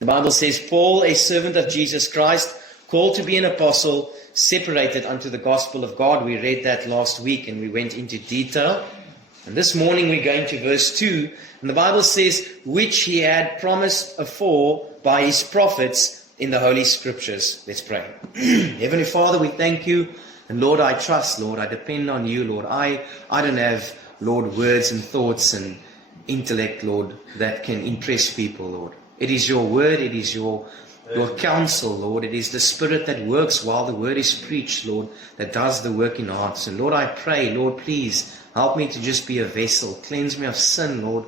The Bible says, Paul, a servant of Jesus Christ, called to be an apostle, separated unto the gospel of God. We read that last week and we went into detail. And this morning we're going to verse 2. And the Bible says, which he had promised afore by his prophets in the Holy Scriptures. Let's pray. Heavenly Father, we thank you. And Lord, I trust, Lord, I depend on you, Lord. I don't have, Lord, words and thoughts and intellect, Lord, that can impress people, Lord. It is your word, it is your counsel, Lord. It is the Spirit that works while the word is preached, Lord, that does the work in hearts. And Lord, I pray, Lord, please help me to just be a vessel. Cleanse me of sin, Lord,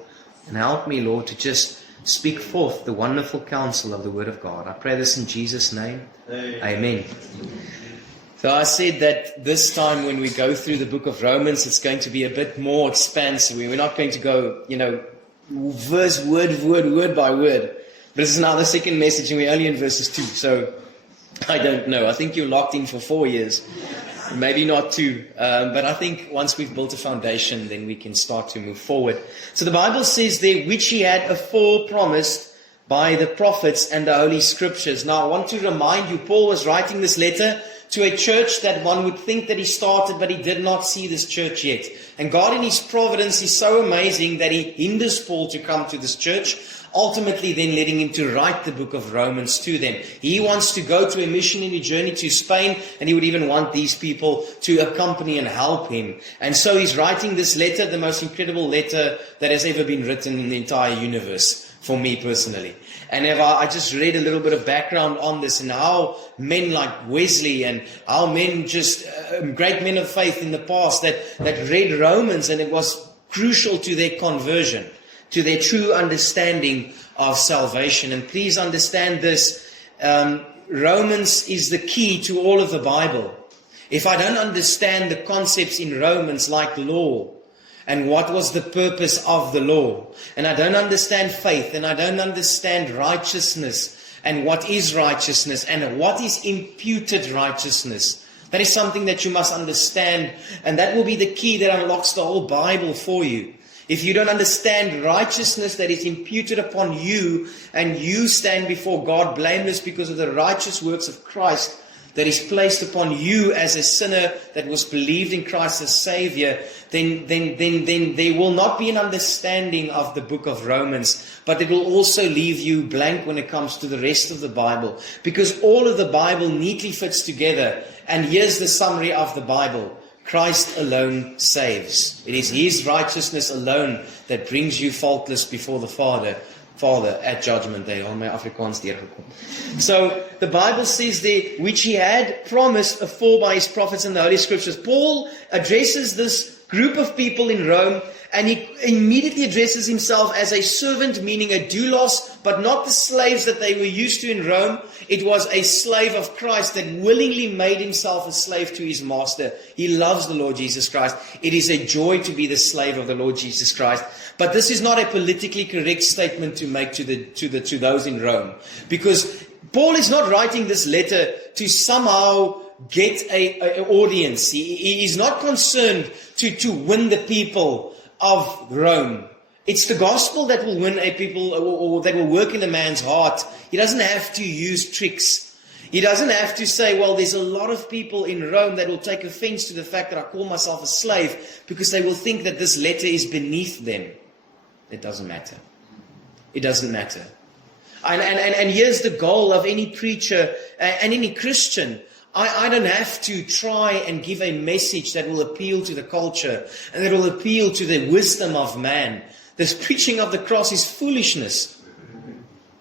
and help me, Lord, to just speak forth the wonderful counsel of the word of God. I pray this in Jesus' name. Amen. So I said that this time when we go through the book of Romans, it's going to be a bit more expansive. We're not going to go, verse, word by word. But this is now the second message and we're only in verses 2. So I don't know. I think you're locked in for 4 years. Maybe not 2. But I think once we've built a foundation, then we can start to move forward. So the Bible says there, which he had afore promised by the prophets and the Holy Scriptures. Now I want to remind you, Paul was writing this letter to a church that one would think that he started, but he did not see this church yet. And God in his providence is so amazing that he hinders Paul to come to this church, ultimately then letting him to write the book of Romans to them. He wants to go to a missionary journey to Spain, and he would even want these people to accompany and help him. And so he's writing this letter, the most incredible letter that has ever been written in the entire universe, for me personally. And if I just read a little bit of background on this and how men like Wesley and how men just, great men of faith in the past that read Romans, and it was crucial to their conversion, to their true understanding of salvation. And please understand this, Romans is the key to all of the Bible. If I don't understand the concepts in Romans like law, and what was the purpose of the law, and I don't understand faith, and I don't understand righteousness, and what is righteousness, and what is imputed righteousness, that is something that you must understand, and that will be the key that unlocks the whole Bible for you. If you don't understand righteousness that is imputed upon you, and you stand before God blameless because of the righteous works of Christ that is placed upon you as a sinner that was believed in Christ as Savior, then there will not be an understanding of the book of Romans, but it will also leave you blank when it comes to the rest of the Bible, because all of the Bible neatly fits together. And here's the summary of the Bible. Christ alone saves. It is His righteousness alone that brings you faultless before the Father at judgment day. Al my Afrikaans deurgekom. So the Bible says there, which he had promised afore by his prophets in the Holy Scriptures. Paul addresses this group of people in Rome, and he immediately addresses himself as a servant, meaning a doulos, but not the slaves that they were used to in Rome. It was a slave of Christ that willingly made himself a slave to his master. He loves the Lord Jesus Christ. It is a joy to be the slave of the Lord Jesus Christ. But this is not a politically correct statement to make to those in Rome, because Paul is not writing this letter to somehow get an audience. He is not concerned to win the people of Rome. It's the gospel that will win a people, or that will work in a man's heart. He doesn't have to use tricks. He doesn't have to say, well, there's a lot of people in Rome that will take offense to the fact that I call myself a slave, because they will think that this letter is beneath them. It doesn't matter. It doesn't matter. And here's the goal of any preacher and any Christian. I don't have to try and give a message that will appeal to the culture and that will appeal to the wisdom of man. This preaching of the cross is foolishness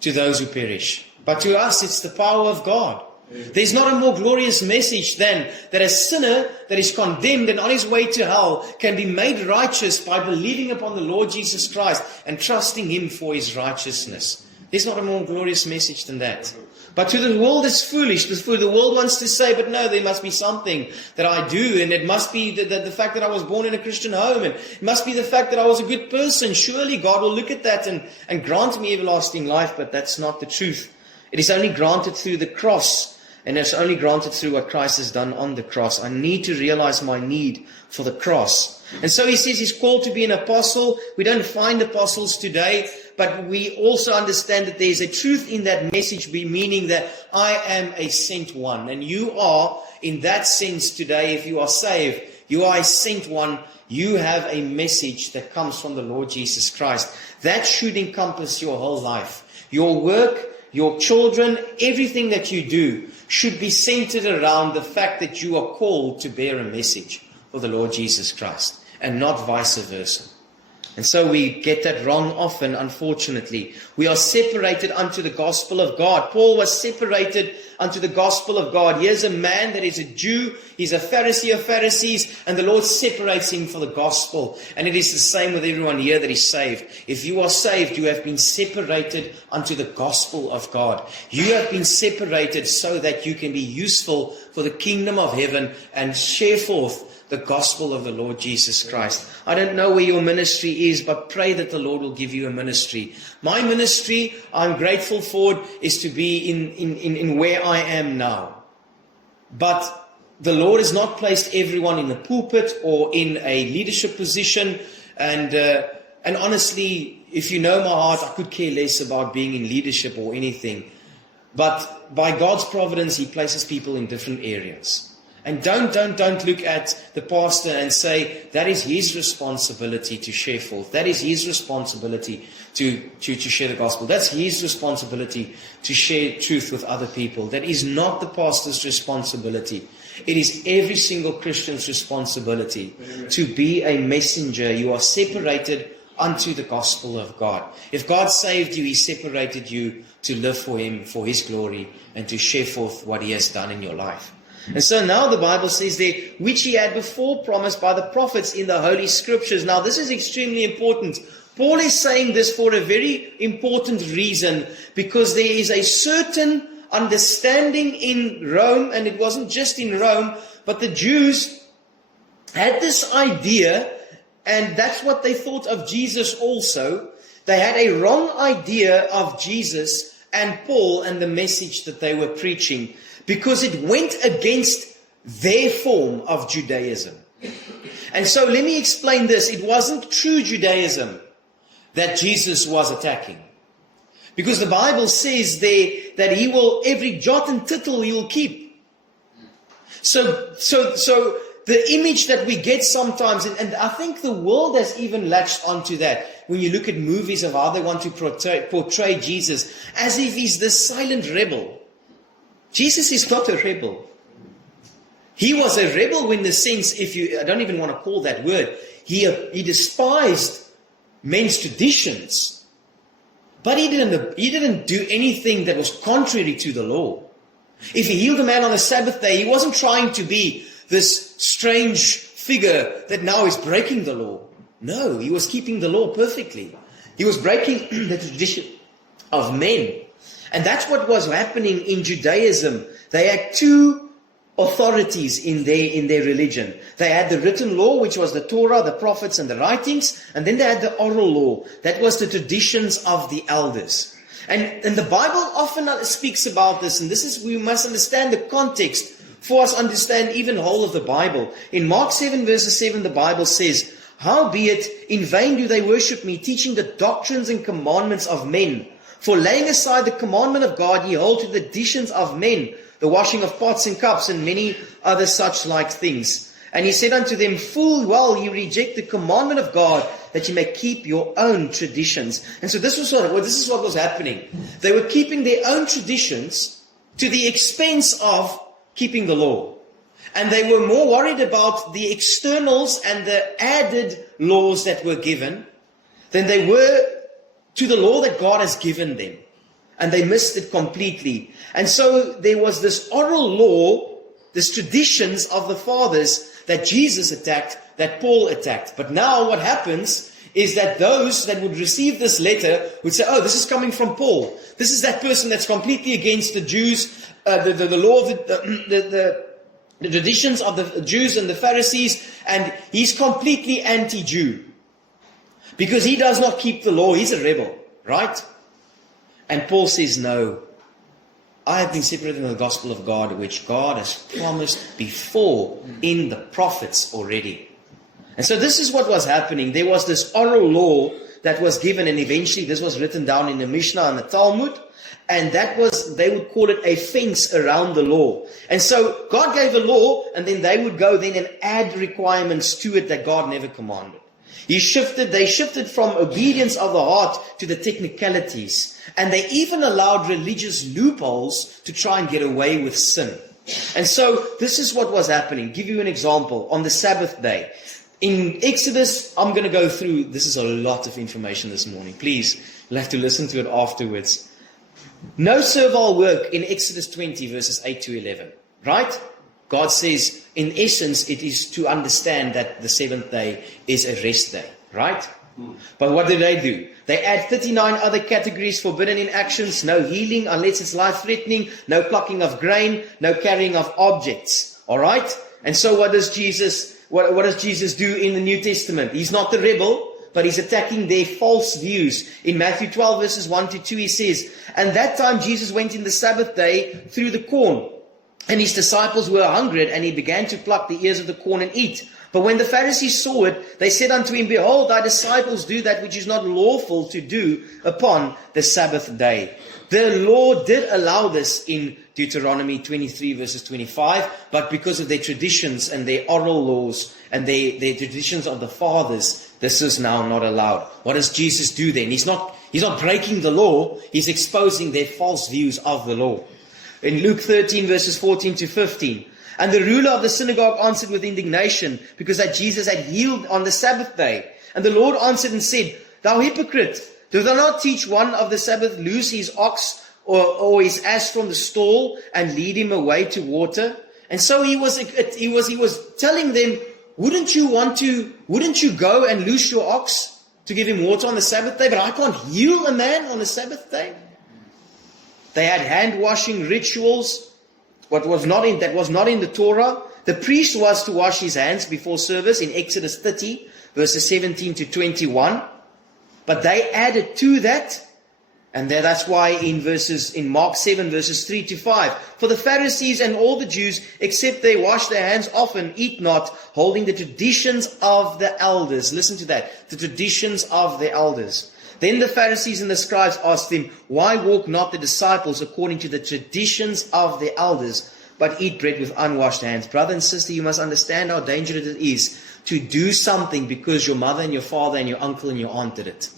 to those who perish. But to us, it's the power of God. There's not a more glorious message than that a sinner that is condemned and on his way to hell can be made righteous by believing upon the Lord Jesus Christ and trusting Him for His righteousness. There's not a more glorious message than that. But to the world it's foolish. The world wants to say, but no, there must be something that I do, and it must be the fact that I was born in a Christian home, and it must be the fact that I was a good person. Surely God will look at that and grant me everlasting life, but that's not the truth. It is only granted through the cross, and it's only granted through what Christ has done on the cross. I need to realize my need for the cross. And so he says he's called to be an apostle. We don't find apostles today, but we also understand that there's a truth in that message, meaning that I am a sent one. And you are, in that sense today, if you are saved, you are a sent one. You have a message that comes from the Lord Jesus Christ. That should encompass your whole life. Your work, your children, everything that you do should be centered around the fact that you are called to bear a message for the Lord Jesus Christ, and not vice versa. And so we get that wrong often, unfortunately. We are separated unto the gospel of God. Paul was separated unto the gospel of God. Here's a man that is a Jew. He's a Pharisee of Pharisees. And the Lord separates him for the gospel. And it is the same with everyone here that is saved. If you are saved, you have been separated unto the gospel of God. You have been separated so that you can be useful for the kingdom of heaven and share forth the gospel of the Lord Jesus Christ. I don't know where your ministry is, but pray that the Lord will give you a ministry. My ministry, I'm grateful for it, is to be in where I am now. But the Lord has not placed everyone in the pulpit or in a leadership position. And honestly, if you know my heart, I could care less about being in leadership or anything. But by God's providence, He places people in different areas. And don't look at the pastor and say, that is his responsibility to share forth. That is his responsibility to share the gospel. That's his responsibility to share truth with other people. That is not the pastor's responsibility. It is every single Christian's responsibility to be a messenger. You are separated unto the gospel of God. If God saved you, He separated you to live for Him, for His glory, and to share forth what He has done in your life. And so now the Bible says there, which He had before promised by the prophets in the Holy Scriptures. Now this is extremely important. Paul is saying this for a very important reason, because there is a certain understanding in Rome, and it wasn't just in Rome, but the Jews had this idea, and that's what they thought of Jesus also. They had a wrong idea of Jesus and Paul and the message that they were preaching, because it went against their form of Judaism. And so let me explain this. It wasn't true Judaism that Jesus was attacking. Because the Bible says there that He will, every jot and tittle He will keep. So the image that we get sometimes, and I think the world has even latched onto that, when you look at movies of how they want to portray Jesus, as if He's this silent rebel. Jesus is not a rebel. He was a rebel in the sense, I don't even want to call that word, he despised men's traditions. But he didn't do anything that was contrary to the law. If He healed a man on the Sabbath day, He wasn't trying to be this strange figure that now is breaking the law. No, He was keeping the law perfectly. He was breaking the tradition of men. And that's what was happening in Judaism. They had two authorities in their religion. They had the written law, which was the Torah, the prophets, and the writings. And then they had the oral law. That was the traditions of the elders. And the Bible often speaks about this. And we must understand the context for us understand even the whole of the Bible. In Mark 7 verses 7, the Bible says, "Howbeit in vain do they worship me, teaching the doctrines and commandments of men. For laying aside the commandment of God, ye hold to the traditions of men, the washing of pots and cups, and many other such like things. And He said unto them, Full well ye reject the commandment of God, that ye may keep your own traditions." And so this is what was happening. They were keeping their own traditions to the expense of keeping the law. And they were more worried about the externals and the added laws that were given than they were to the law that God has given them. And they missed it completely. And so there was this oral law, this traditions of the fathers that Jesus attacked, that Paul attacked. But now what happens is that those that would receive this letter would say, oh, this is coming from Paul. This is that person that's completely against the Jews, the law of the traditions of the Jews and the Pharisees, and he's completely anti-Jew. Because he does not keep the law, he's a rebel, right? And Paul says, no, I have been separated in the gospel of God, which God has promised before in the prophets already. And so this is what was happening. There was this oral law that was given, and eventually this was written down in the Mishnah and the Talmud, and that was, they would call it a fence around the law. And so God gave a law, and then they would go then and add requirements to it that God never commanded. They shifted from obedience of the heart to the technicalities. And they even allowed religious loopholes to try and get away with sin. And so this is what was happening. Give you an example. On the Sabbath day, in Exodus, I'm going to go through, this is a lot of information this morning. Please, you'll have to listen to it afterwards. No servile work in Exodus 20 verses 8 to 11. Right? God says, in essence, it is to understand that the seventh day is a rest day. Right? But what do? They add 39 other categories forbidden in actions. No healing unless it's life-threatening. No plucking of grain. No carrying of objects. Alright? And so what does Jesus do in the New Testament? He's not the rebel, but he's attacking their false views. In Matthew 12 verses 1 to 2 he says, and that time Jesus went in the Sabbath day through the corn. And his disciples were hungry, and he began to pluck the ears of the corn and eat. But when the Pharisees saw it, they said unto him, behold, thy disciples do that which is not lawful to do upon the Sabbath day. The law did allow this in Deuteronomy 23 verses 25, but because of their traditions and their oral laws and their traditions of the fathers, this is now not allowed. What does Jesus do then? He's not breaking the law, he's exposing their false views of the law. In Luke 13 verses 14 to 15, and the ruler of the synagogue answered with indignation, because that Jesus had healed on the Sabbath day. And the Lord answered and said, thou hypocrite, do thou not teach one of the Sabbath loose his ox or his ass from the stall and lead him away to water? And so he was telling them, wouldn't you go and loose your ox to give him water on the Sabbath day? But I can't heal a man on the Sabbath day. They had hand washing rituals. That was not in the Torah. The priest was to wash his hands before service in Exodus 30, verses 17 to 21. But they added to that, and that's why in Mark 7, verses 3 to 5, for the Pharisees and all the Jews, except they wash their hands often, eat not, holding the traditions of the elders. Listen to that, the traditions of the elders. Then the Pharisees and the scribes asked him, why walk not the disciples according to the traditions of the elders, but eat bread with unwashed hands? Brother and sister, you must understand how dangerous it is to do something because your mother and your father and your uncle and your aunt did it.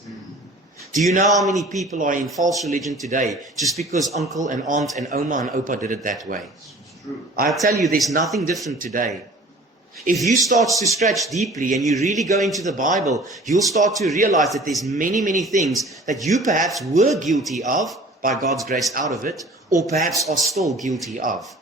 Do you know how many people are in false religion today just because uncle and aunt and oma and opa did it that way? I tell you, there's nothing different today. If you start to scratch deeply and you really go into the Bible, you'll start to realize that there's many, many things that you perhaps were guilty of, by God's grace out of it, or perhaps are still guilty of.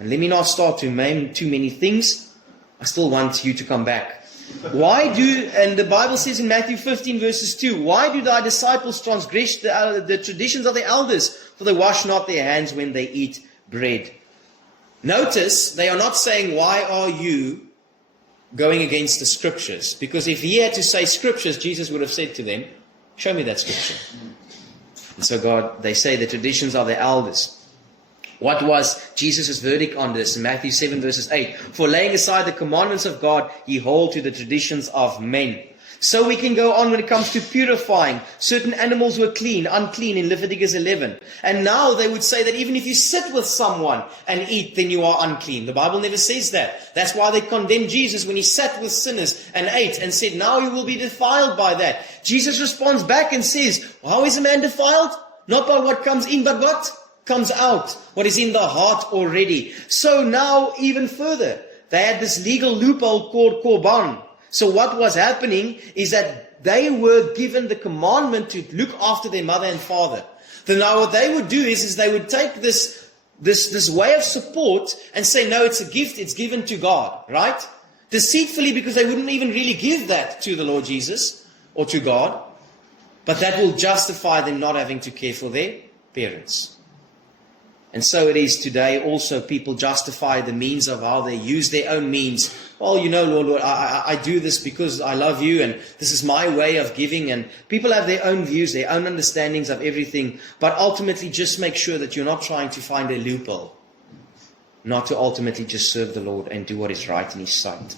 And let me not start to name too many things. I still want you to come back. And the Bible says in Matthew 15 verses 2, why do thy disciples transgress the traditions of the elders? For they wash not their hands when they eat bread. Notice, they are not saying, why are you going against the scriptures? Because if he had to say scriptures, Jesus would have said to them, show me that scripture. And so they say the traditions of the elders. What was Jesus' verdict on this? In Matthew 7 verses 8. For laying aside the commandments of God, ye hold to the traditions of men. So we can go on when it comes to purifying. Certain animals were unclean in Leviticus 11. And now they would say that even if you sit with someone and eat, then you are unclean. The Bible never says that. That's why they condemned Jesus when he sat with sinners and ate and said, now you will be defiled by that. Jesus responds back and says, how is a man defiled? Not by what comes in, but what comes out. What is in the heart already. So now even further, they had this legal loophole called Korban. So what was happening is that they were given the commandment to look after their mother and father. Then now what they would do is they would take this way of support and say, no, it's a gift, it's given to God, right? Deceitfully, because they wouldn't even really give that to the Lord Jesus or to God. But that will justify them not having to care for their parents. And so it is today also. People justify the means of how they use their own means. Well, you know, Lord, I do this because I love you and this is my way of giving. And people have their own views, their own understandings of everything. But ultimately just make sure that you're not trying to find a loophole. Not to ultimately just serve the Lord and do what is right in His sight.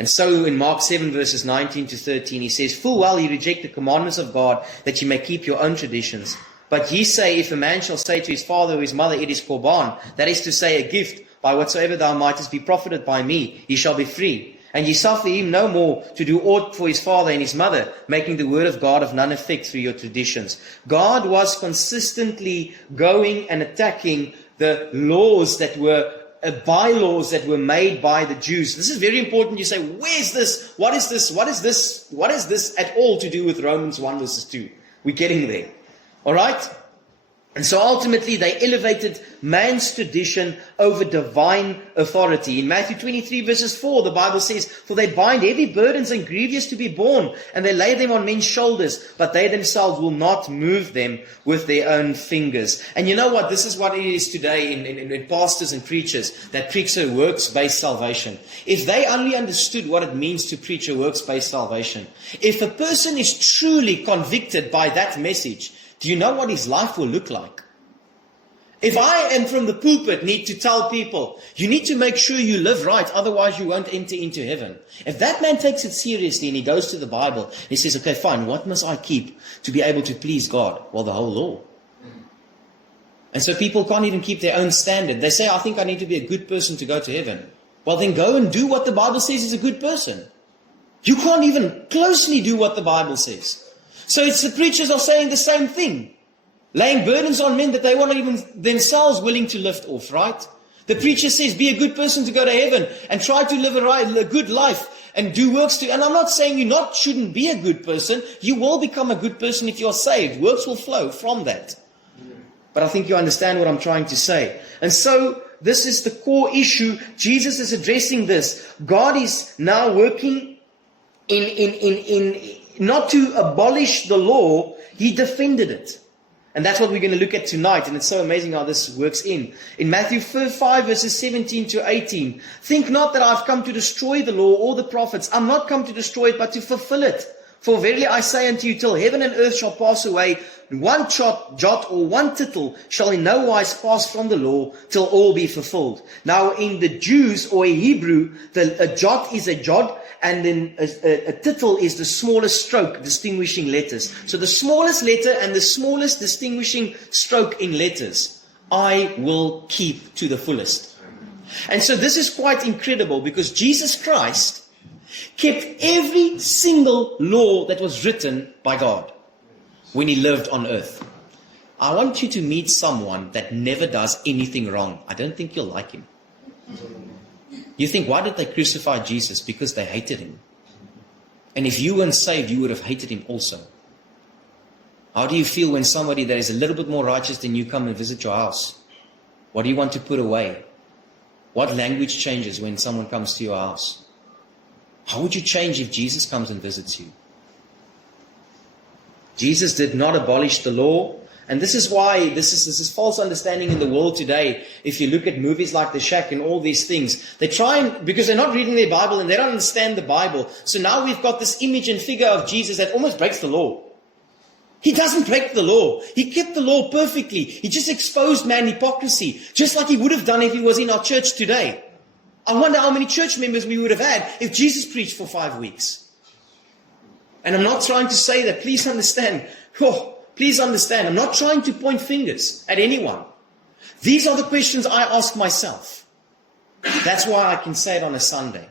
And so in Mark 7 verses 19 to 13, he says, "Full well ye reject the commandments of God, that ye may keep your own traditions. But ye say, if a man shall say to his father or his mother, it is korban, that is to say, a gift, by whatsoever thou mightest be profited by me, he shall be free. And ye suffer him no more to do aught for his father and his mother, making the word of God of none effect through your traditions." God was consistently going and attacking the laws that were bylaws that were made by the Jews. This is very important. You say, where's this? What is this? What is this? What is this at all to do with Romans 1 verses 2? We're getting there. All right? And so ultimately they elevated man's tradition over divine authority. In Matthew 23 verses 4, the Bible says, "For they bind heavy burdens and grievous to be borne, and they lay them on men's shoulders, but they themselves will not move them with their own fingers." And you know what? This is what it is today in pastors and preachers that preach a works-based salvation. If they only understood what it means to preach a works-based salvation, if a person is truly convicted by that message, do you know what his life will look like? If I am from the pulpit need to tell people, you need to make sure you live right, otherwise you won't enter into heaven. If that man takes it seriously and he goes to the Bible, he says, okay, fine, what must I keep to be able to please God? Well, the whole law. And so people can't even keep their own standard. They say, I think I need to be a good person to go to heaven. Well, then go and do what the Bible says is a good person. You can't even closely do what the Bible says. So it's the preachers are saying the same thing. Laying burdens on men that they weren't even themselves willing to lift off, right? The preacher says, be a good person to go to heaven and try to live a good life and do works to. And I'm not saying you shouldn't be a good person. You will become a good person if you're saved. Works will flow from that. But I think you understand what I'm trying to say. And so this is the core issue. Jesus is addressing this. God is now working in not to abolish the law, he defended it. And that's what we're going to look at tonight. And it's so amazing how this works in. In Matthew 5 verses 17 to 18. "Think not that I've come to destroy the law or the prophets. I'm not come to destroy it, but to fulfill it. For verily I say unto you, till heaven and earth shall pass away, one jot or one tittle shall in no wise pass from the law, till all be fulfilled." Now in the Jews or a Hebrew, a jot is a jot, and then a tittle is the smallest stroke distinguishing letters. So the smallest letter and the smallest distinguishing stroke in letters, I will keep to the fullest. And so this is quite incredible, because Jesus Christ kept every single law that was written by God when he lived on earth. I want you to meet someone that never does anything wrong. I don't think you'll like him. You think, why did they crucify Jesus? Because they hated him. And if you weren't saved, you would have hated him also. How do you feel when somebody that is a little bit more righteous than you come and visit your house? What do you want to put away? What language changes when someone comes to your house? How would you change if Jesus comes and visits you? Jesus did not abolish the law. And this is why this is false understanding in the world today. If you look at movies like The Shack and all these things, they try and, because they're not reading their Bible and they don't understand the Bible. So now we've got this image and figure of Jesus that almost breaks the law. He doesn't break the law. He kept the law perfectly. He just exposed man hypocrisy, just like he would have done if he was in our church today. I wonder how many church members we would have had if Jesus preached for 5 weeks. And I'm not trying to say that. Please understand. Please understand, I'm not trying to point fingers at anyone. These are the questions I ask myself. That's why I can say it on a Sunday.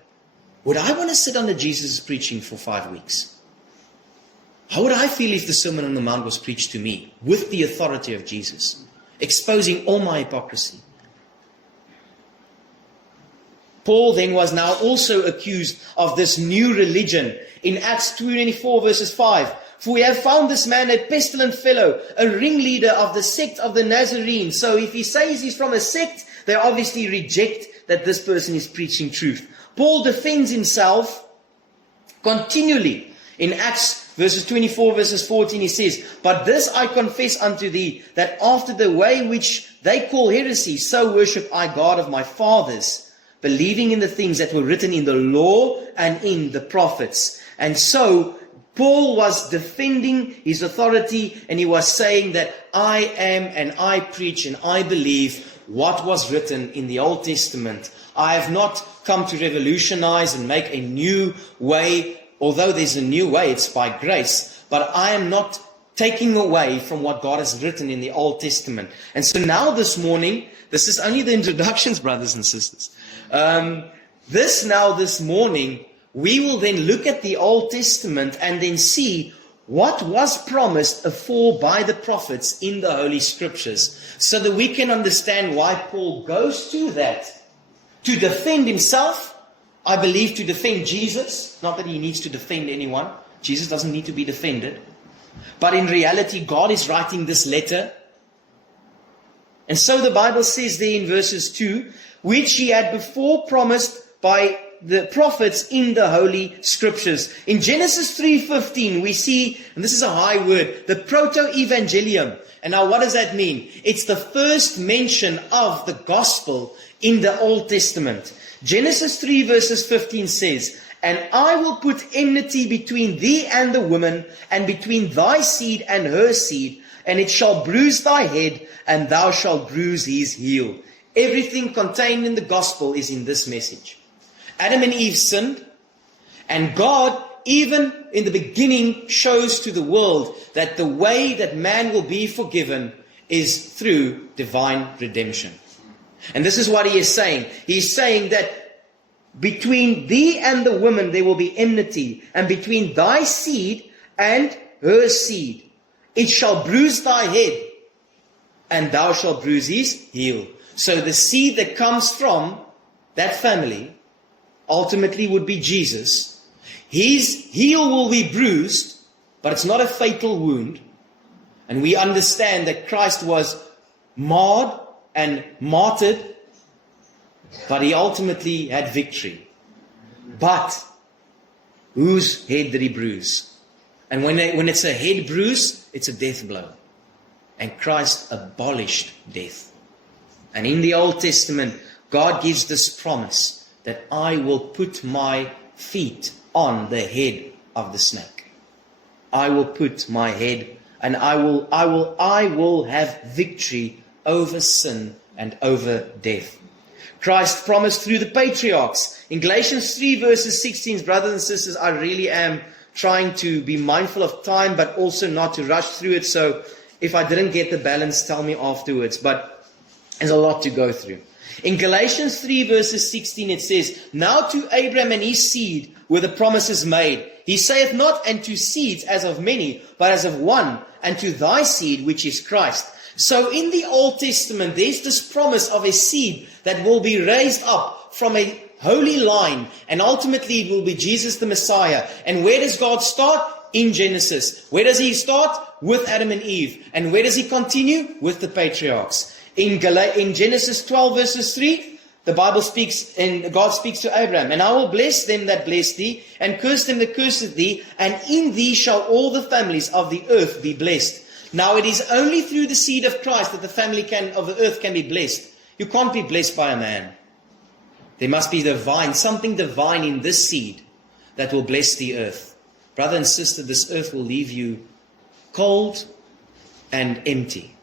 Would I want to sit under Jesus' preaching for 5 weeks? How would I feel if the Sermon on the Mount was preached to me with the authority of Jesus, exposing all my hypocrisy? Paul then was now also accused of this new religion in Acts 24 verses 5. "For we have found this man a pestilent fellow, a ringleader of the sect of the Nazarenes." So if he says he's from a sect, they obviously reject that this person is preaching truth. Paul defends himself continually. In Acts verses 24 verses 14 he says, "But this I confess unto thee, that after the way which they call heresy, so worship I God of my fathers, believing in the things that were written in the law and in the prophets." And so Paul was defending his authority, and he was saying that I am and I preach and I believe what was written in the Old Testament. I have not come to revolutionize and make a new way. Although there's a new way, it's by grace. But I am not taking away from what God has written in the Old Testament. And so now this morning, this is only the introductions, brothers and sisters. This morning, we will then look at the Old Testament and then see what was promised afore by the prophets in the Holy Scriptures, so that we can understand why Paul goes to that to defend himself. I believe to defend Jesus, not that he needs to defend anyone. Jesus doesn't need to be defended. But in reality, God is writing this letter. And so the Bible says there in verses 2, which he had before promised by the prophets in the Holy Scriptures. In Genesis 3:15, we see, and this is a high word, the proto-evangelium. And now what does that mean? It's the first mention of the gospel in the Old Testament. Genesis 3 verses 15 says, and I will put enmity between thee and the woman, and between thy seed and her seed, and it shall bruise thy head, and thou shalt bruise his heel. Everything contained in the gospel is in this message. Adam and Eve sinned, and God, even in the beginning, shows to the world that the way that man will be forgiven is through divine redemption. And this is what he is saying. He is saying that between thee and the woman there will be enmity, and between thy seed and her seed. It shall bruise thy head, and thou shalt bruise his heel. So the seed that comes from that family ultimately would be Jesus. His heel will be bruised, but it's not a fatal wound. And we understand that Christ was marred and martyred, but he ultimately had victory. But whose head did he bruise? And when it's a head bruise, it's a death blow. And Christ abolished death. And in the Old Testament, God gives this promise that I will put my feet on the head of the snake. I will put my head, and I will have victory over sin and over death. Christ promised through the patriarchs. In Galatians 3 verses 16, brothers and sisters, I really am trying to be mindful of time, but also not to rush through it. So if I didn't get the balance, tell me afterwards. But there's a lot to go through. In Galatians 3 verses 16 it says, now to Abraham and his seed were the promises made. He saith not unto seeds as of many, but as of one, and to thy seed which is Christ. So in the Old Testament there's this promise of a seed that will be raised up from a holy line, and ultimately it will be Jesus the Messiah. And where does God start? In Genesis. Where does he start? With Adam and Eve. And where does he continue? With the patriarchs. In Genesis 12 verses 3, the Bible speaks, and God speaks to Abraham, and I will bless them that bless thee, and curse them that curseth thee, and in thee shall all the families of the earth be blessed. Now it is only through the seed of Christ that the family of the earth can be blessed. You can't be blessed by a man. There must be something divine in this seed that will bless the earth. Brother and sister, this earth will leave you cold and empty.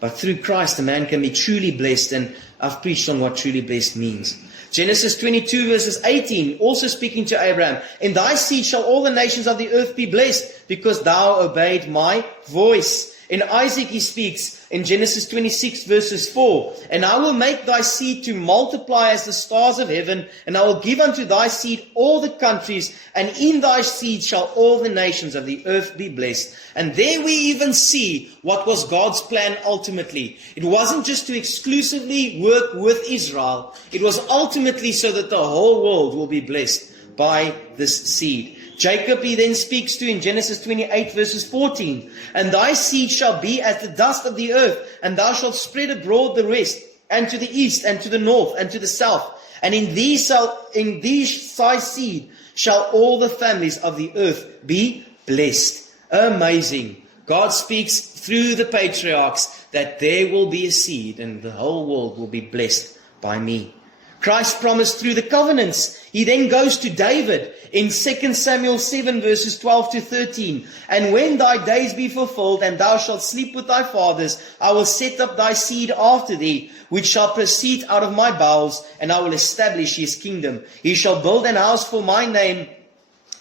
But through Christ, a man can be truly blessed, and I've preached on what truly blessed means. Genesis 22 verses 18, also speaking to Abraham, in thy seed shall all the nations of the earth be blessed, because thou obeyed my voice. In Isaac he speaks in Genesis 26 verses 4, and I will make thy seed to multiply as the stars of heaven, and I will give unto thy seed all the countries, and in thy seed shall all the nations of the earth be blessed. And there we even see what was God's plan ultimately. It wasn't just to exclusively work with Israel. It was ultimately so that the whole world will be blessed by this seed. Jacob he then speaks to in Genesis 28 verses 14. And thy seed shall be as the dust of the earth, and thou shalt spread abroad the rest, and to the east, and to the north, and to the south. And in thee thy seed shall all the families of the earth be blessed. Amazing. God speaks through the patriarchs that there will be a seed, and the whole world will be blessed by me. Christ promised through the covenants. He then goes to David in 2 Samuel 7 verses 12 to 13. And when thy days be fulfilled, and thou shalt sleep with thy fathers, I will set up thy seed after thee, which shall proceed out of my bowels, and I will establish his kingdom. He shall build an house for my name,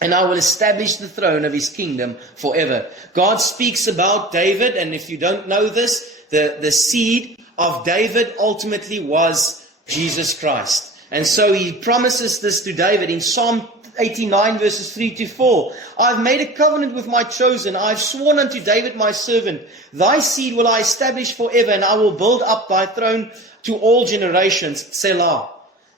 and I will establish the throne of his kingdom forever. God speaks about David, and if you don't know this, the seed of David ultimately was Jesus Christ. And so he promises this to David in Psalm 89 verses 3 to 4. I've made a covenant with my chosen. I've sworn unto David my servant. Thy seed will I establish forever, and I will build up thy throne to all generations. Selah.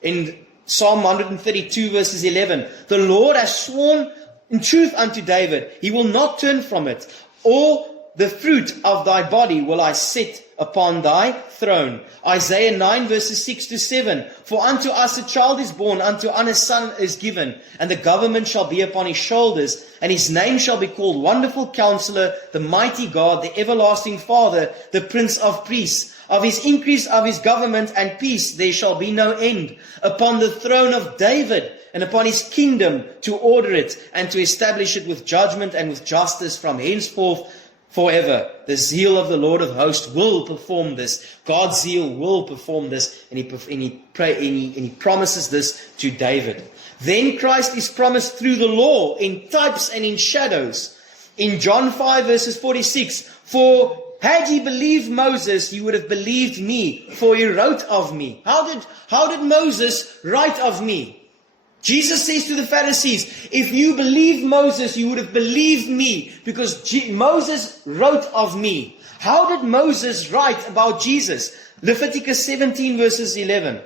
In Psalm 132 verses 11. The Lord has sworn in truth unto David. He will not turn from it. Or the fruit of thy body will I set upon thy throne. Isaiah 9 verses 6 to 7. For unto us a child is born, unto us a son is given, and the government shall be upon his shoulders, and his name shall be called Wonderful Counselor, the Mighty God, the Everlasting Father, the Prince of Peace. Of his increase of his government and peace there shall be no end, upon the throne of David, and upon his kingdom, to order it, and to establish it with judgment and with justice from henceforth forever. The zeal of the Lord of hosts will perform this. God's zeal will perform this, and he promises this to David. Then Christ is promised through the law, in types and in shadows. In John 5 verses 46, for had ye believed Moses, you would have believed me, for he wrote of me. How did Moses write of me? Jesus says to the Pharisees, if you believed Moses, you would have believed me, because Moses wrote of me. How did Moses write about Jesus? Leviticus 17 verses 11.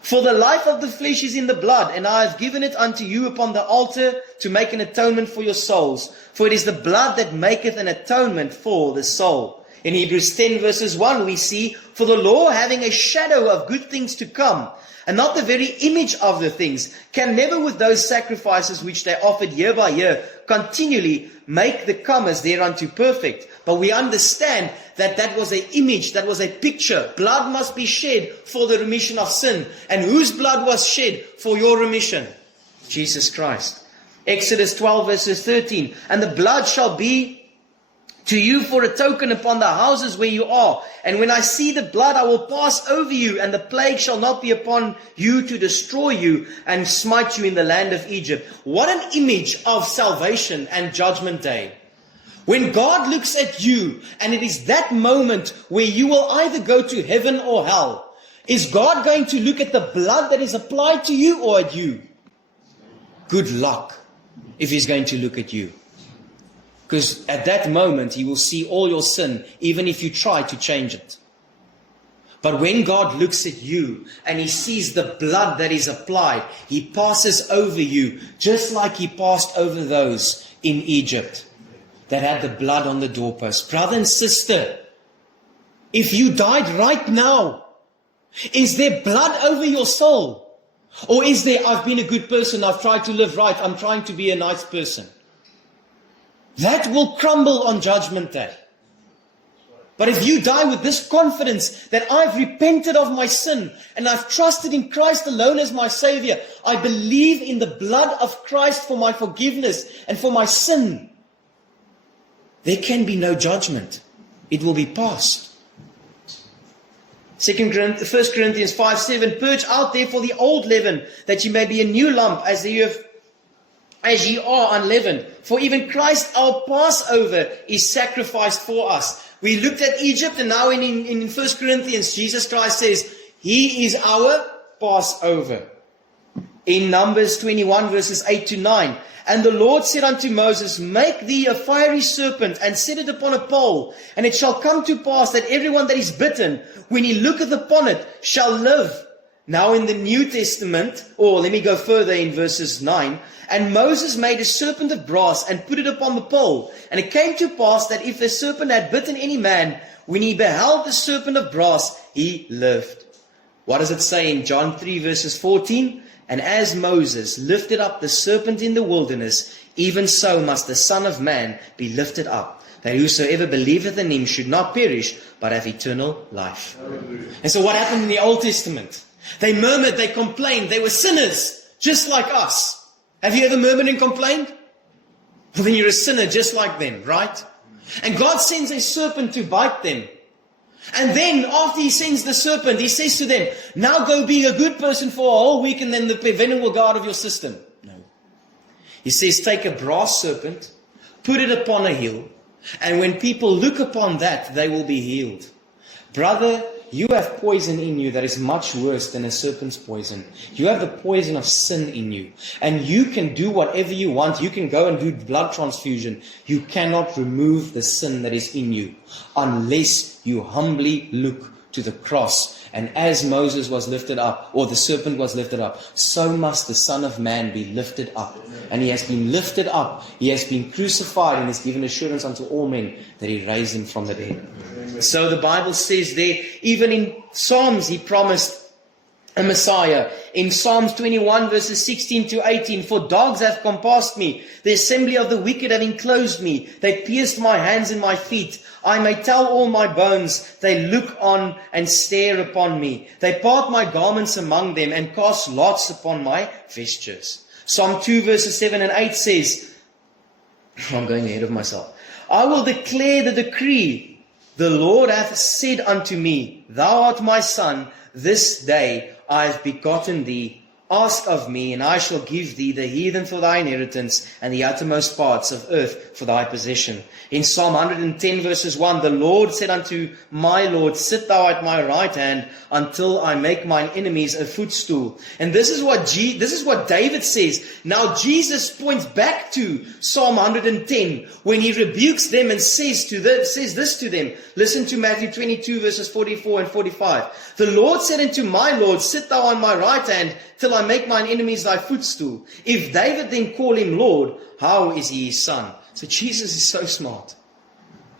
For the life of the flesh is in the blood, and I have given it unto you upon the altar to make an atonement for your souls. For it is the blood that maketh an atonement for the soul. In Hebrews 10 verses 1 we see, for the law having a shadow of good things to come, and not the very image of the things, can never with those sacrifices which they offered year by year continually make the comers thereunto perfect. But we understand that that was an image, that was a picture. Blood must be shed for the remission of sin. And whose blood was shed for your remission? Jesus Christ. Exodus 12 verses 13. And the blood shall be to you for a token upon the houses where you are. And when I see the blood, I will pass over you, and the plague shall not be upon you to destroy you and smite you in the land of Egypt. What an image of salvation and judgment day. When God looks at you, and it is that moment where you will either go to heaven or hell, is God going to look at the blood that is applied to you or at you? Good luck if He's going to look at you. Because at that moment, He will see all your sin, even if you try to change it. But when God looks at you and He sees the blood that is applied, He passes over you, just like He passed over those in Egypt that had the blood on the doorpost. Brother and sister, if you died right now, is there blood over your soul? Or is there, I've been a good person, I've tried to live right, I'm trying to be a nice person? That will crumble on Judgment Day. But if you die with this confidence that I've repented of my sin and I've trusted in Christ alone as my Savior, I believe in the blood of Christ for my forgiveness and for my sin, there can be no judgment. It will be past. 1 Corinthians 5:7, purge out therefore the old leaven, that ye may be a new lump, as ye are unleavened. For even Christ our Passover is sacrificed for us. We looked at Egypt, and now in 1 Corinthians, Jesus Christ says, He is our Passover. In Numbers 21 verses 8 to 9, and the Lord said unto Moses, make thee a fiery serpent, and set it upon a pole. And it shall come to pass that everyone that is bitten, when he looketh upon it, shall live. Now in the New Testament, or let me go further in verses 9, and Moses made a serpent of brass and put it upon the pole. And it came to pass that if the serpent had bitten any man, when he beheld the serpent of brass, he lived. What does it say in John 3 verses 14? And as Moses lifted up the serpent in the wilderness, even so must the Son of Man be lifted up, that whosoever believeth in Him should not perish, but have eternal life. Hallelujah. And so what happened in the Old Testament? They murmured, they complained, they were sinners, just like us. Have you ever murmured and complained? Well, then you're a sinner just like them, right? And God sends a serpent to bite them. And then, after He sends the serpent, He says to them, now go be a good person for a whole week and then the venom will go out of your system. No. He says, take a brass serpent, put it upon a hill, and when people look upon that, they will be healed. Brother, you have poison in you that is much worse than a serpent's poison. You have the poison of sin in you. And you can do whatever you want. You can go and do blood transfusion. You cannot remove the sin that is in you unless you humbly look to the cross. And as Moses was lifted up, or the serpent was lifted up, so must the Son of Man be lifted up. And He has been lifted up. He has been crucified and has given assurance unto all men that He raised Him from the dead. So the Bible says there, even in Psalms, He promised a Messiah. In Psalms 21 verses 16 to 18, for dogs have compassed me, the assembly of the wicked have enclosed me, they pierced my hands and my feet. I may tell all my bones, they look on and stare upon me. They part my garments among them and cast lots upon my vestures. Psalm 2 verses 7 and 8 says, I'm going ahead of myself. I will declare the decree. The Lord hath said unto me, thou art my son, this day I have begotten thee. Ask of me, and I shall give thee the heathen for thy inheritance, and the uttermost parts of earth for thy possession. In Psalm 110 verses 1, the Lord said unto my Lord, sit thou at my right hand, until I make mine enemies a footstool. And this is what David says. Now Jesus points back to Psalm 110, when he rebukes them and says this to them. Listen to Matthew 22 verses 44 and 45. The Lord said unto my Lord, sit thou on my right hand, till I make mine enemies thy footstool. If David then call him Lord, how is he his son? So Jesus is so smart.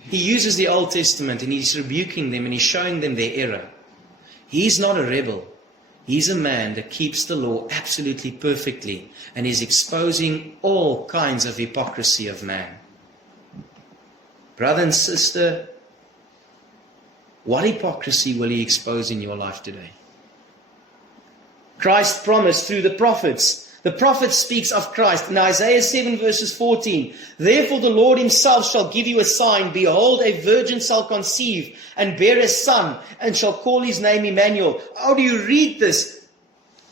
He uses the Old Testament and he's rebuking them and he's showing them their error. He's not a rebel. He's a man that keeps the law absolutely perfectly and is exposing all kinds of hypocrisy of man. Brother and sister, what hypocrisy will He expose in your life today? Christ promised through the prophets. The prophet speaks of Christ in Isaiah 7 verses 14. Therefore the Lord Himself shall give you a sign. Behold, a virgin shall conceive and bear a son, and shall call his name Emmanuel. How do you read this?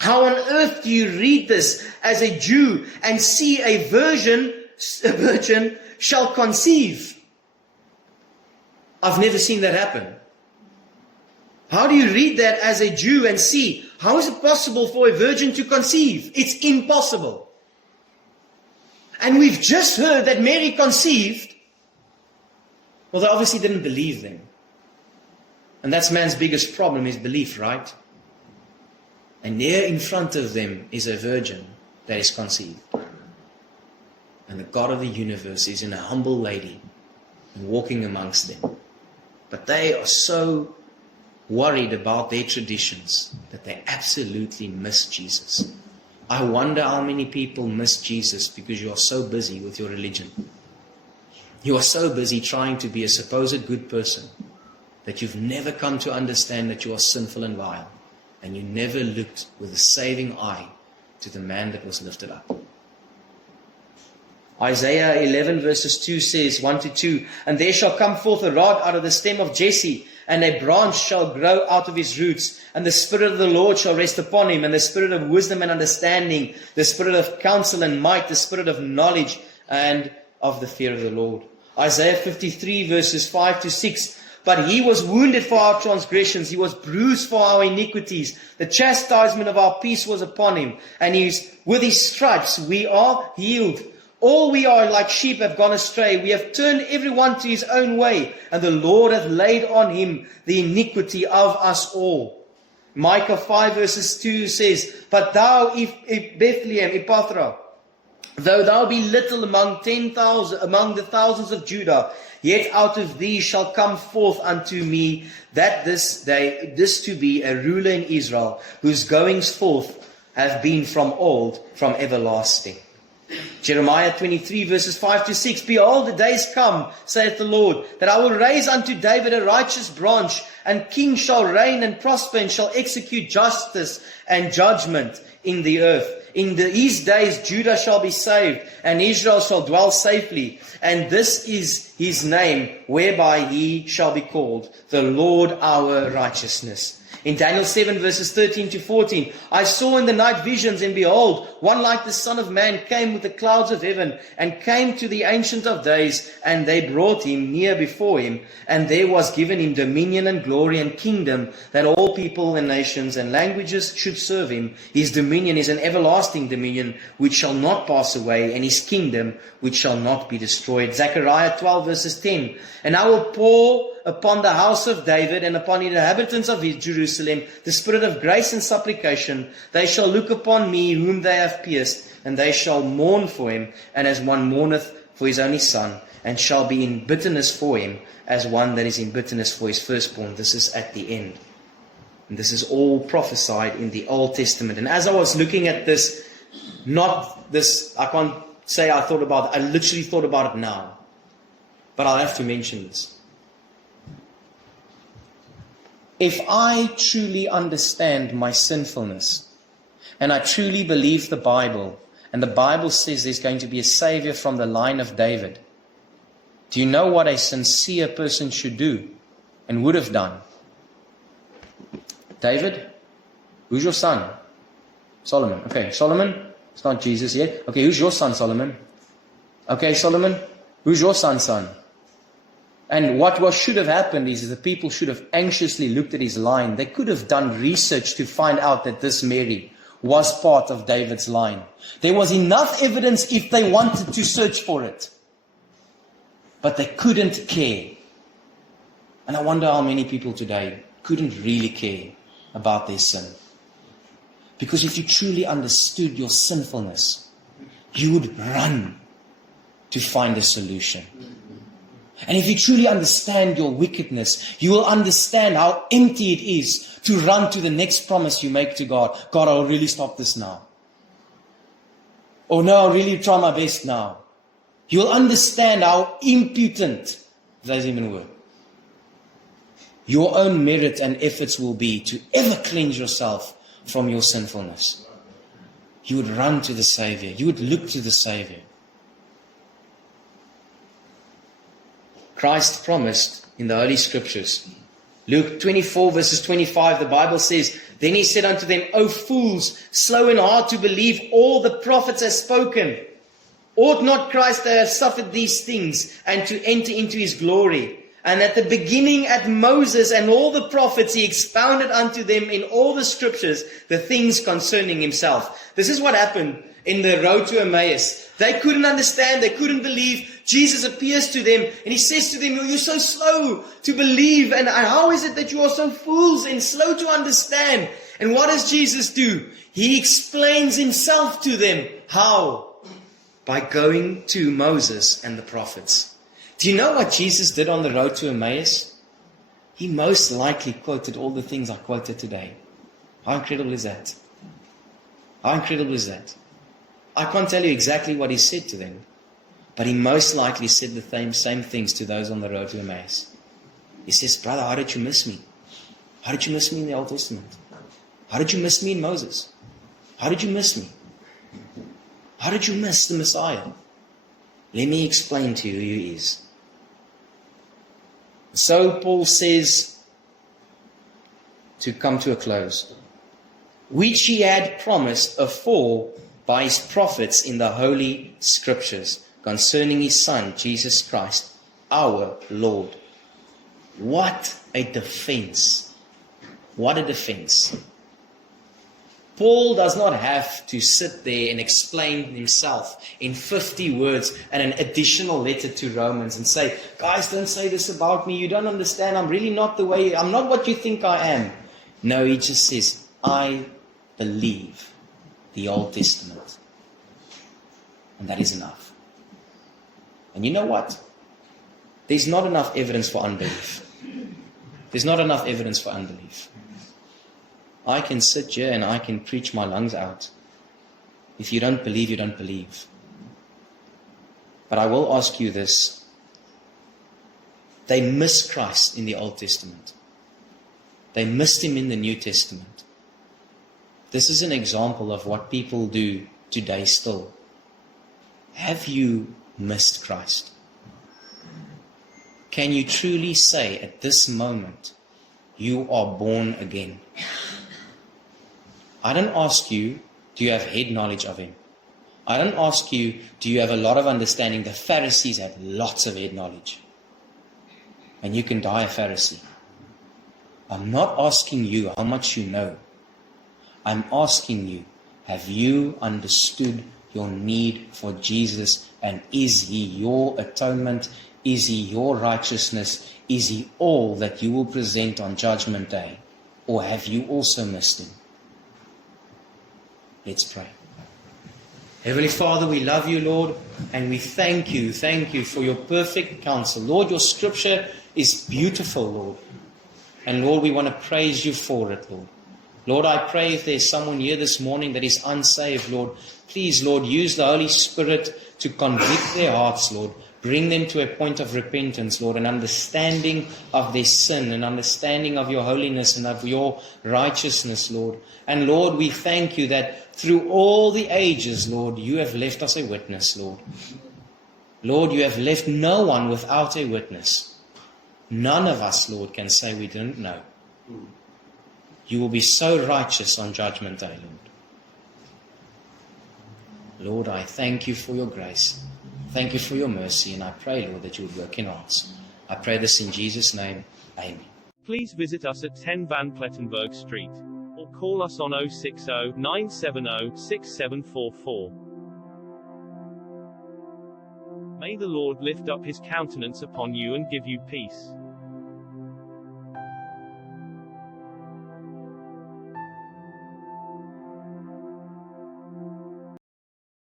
How on earth do you read this as a Jew and see a virgin shall conceive? I've never seen that happen. How do you read that as a Jew and see, how is it possible for a virgin to conceive? It's impossible. And we've just heard that Mary conceived. Well, they obviously didn't believe them. And that's man's biggest problem, is belief, right? And there in front of them is a virgin that is conceived. And the God of the universe is in a humble lady and walking amongst them. But they are so worried about their traditions that they absolutely miss Jesus. I wonder how many people miss Jesus because you are so busy with your religion. You are so busy trying to be a supposed good person that you've never come to understand that you are sinful and vile, and you never looked with a saving eye to the man that was lifted up. Isaiah 11 verses 2 says, 1 to 2, and there shall come forth a rod out of the stem of Jesse, and a branch shall grow out of his roots, and the Spirit of the Lord shall rest upon him, and the Spirit of wisdom and understanding, the Spirit of counsel and might, the Spirit of knowledge and of the fear of the Lord. Isaiah 53 verses 5 to 6, but He was wounded for our transgressions, He was bruised for our iniquities, the chastisement of our peace was upon Him, and with His stripes we are healed. All we are like sheep have gone astray. We have turned everyone to his own way, and the Lord hath laid on Him the iniquity of us all. Micah 5 verses 2 says, but thou, Bethlehem, Ephrathah, though thou be little among the thousands of Judah, yet out of thee shall come forth unto me that this to be a ruler in Israel, whose goings forth have been from old, from everlasting. Jeremiah 23 verses 5 to 6. Behold, the days come, saith the Lord, that I will raise unto David a righteous branch, and kings shall reign and prosper, and shall execute justice and judgment in the earth. In these days Judah shall be saved, and Israel shall dwell safely. And this is his name, whereby he shall be called, the Lord our righteousness. In Daniel 7 verses 13 to 14, I saw in the night visions, and behold, one like the Son of Man came with the clouds of heaven, and came to the Ancient of Days, and they brought him near before him. And there was given him dominion and glory and kingdom, that all people and nations and languages should serve him. His dominion is an everlasting dominion, which shall not pass away, and his kingdom which shall not be destroyed. Zechariah 12 verses 10, and I will pour upon the house of David and upon the inhabitants of Jerusalem the spirit of grace and supplication. They shall look upon me whom they have pierced, and they shall mourn for him, and as one mourneth for his only son, and shall be in bitterness for him, as one that is in bitterness for his firstborn. This is at the end. And this is all prophesied in the Old Testament. And as I was looking at this, I can't say I thought about it, I literally thought about it now. But I'll have to mention this. If I truly understand my sinfulness, and I truly believe the Bible, and the Bible says there's going to be a Savior from the line of David, do you know what a sincere person should do and would have done? David, who's your son? Solomon. Okay, Solomon, it's not Jesus yet. Okay, who's your son, Solomon? Okay, Solomon, who's your son's son? And what should have happened is the people should have anxiously looked at his line. They could have done research to find out that this Mary was part of David's line. There was enough evidence if they wanted to search for it. But they couldn't care. And I wonder how many people today couldn't really care about their sin. Because if you truly understood your sinfulness, you would run to find a solution. And if you truly understand your wickedness, you will understand how empty it is to run to the next promise you make to God. God, I'll really stop this now. Or no, I'll really try my best now. You'll understand how impotent, if that's even a word, your own merit and efforts will be to ever cleanse yourself from your sinfulness. You would run to the Savior. You would look to the Savior. Christ promised in the Holy Scriptures. Luke 24 verses 25, the Bible says, Then he said unto them, O fools, slow in heart to believe all the prophets have spoken. Ought not Christ to have suffered these things and to enter into his glory? And at the beginning at Moses and all the prophets, he expounded unto them in all the Scriptures the things concerning himself. This is what happened in the road to Emmaus. They couldn't understand, they couldn't believe. Jesus appears to them and he says to them, you're so slow to believe, and how is it that you are so fools and slow to understand? And what does Jesus do? He explains himself to them. How? By going to Moses and the prophets. Do you know what Jesus did on the road to Emmaus? He most likely quoted all the things I quoted today. How incredible is that? How incredible is that? I can't tell you exactly what he said to them, but he most likely said the same things to those on the road to Emmaus. He says, brother, how did you miss me? How did you miss me in the Old Testament? How did you miss me in Moses? How did you miss me? How did you miss the Messiah? Let me explain to you who he is. So Paul says, to come to a close, which he had promised afore by his prophets in the Holy Scriptures, concerning his Son, Jesus Christ, our Lord. What a defense. What a defense. Paul does not have to sit there and explain himself in 50 words and an additional letter to Romans and say, guys, don't say this about me. You don't understand. I'm really not the way, I'm not what you think I am. No, he just says, I believe the Old Testament. And that is enough. And you know what? There's not enough evidence for unbelief. There's not enough evidence for unbelief. I can sit here and I can preach my lungs out. If you don't believe, you don't believe. But I will ask you this. They missed Christ in the Old Testament. They missed him in the New Testament. This is an example of what people do today still. Have you missed Christ? Can you truly say at this moment, you are born again? I don't ask you, do you have head knowledge of him? I don't ask you, do you have a lot of understanding? The Pharisees had lots of head knowledge. And you can die a Pharisee. I'm not asking you how much you know. I'm asking you, have you understood your need for Jesus? And is he your atonement? Is he your righteousness? Is he all that you will present on Judgment Day? Or have you also missed him? Let's pray. Heavenly Father, we love you, Lord, and we thank you for your perfect counsel. Lord, your scripture is beautiful, Lord. And Lord, we want to praise you for it, Lord. Lord, I pray if there's someone here this morning that is unsaved, Lord, please, Lord, use the Holy Spirit to convict their hearts, Lord. Bring them to a point of repentance, Lord, an understanding of their sin, an understanding of your holiness and of your righteousness, Lord. And Lord, we thank you that through all the ages, Lord, you have left us a witness, Lord. Lord, you have left no one without a witness. None of us, Lord, can say we didn't know. You will be so righteous on Judgment Day, Lord. Lord, I thank you for your grace. Thank you for your mercy, and I pray, Lord, that you would work in hearts. I pray this in Jesus' name. Amen. Please visit us at 10 Van Plettenberg Street, or call us on 060 970 6744. May the Lord lift up his countenance upon you and give you peace.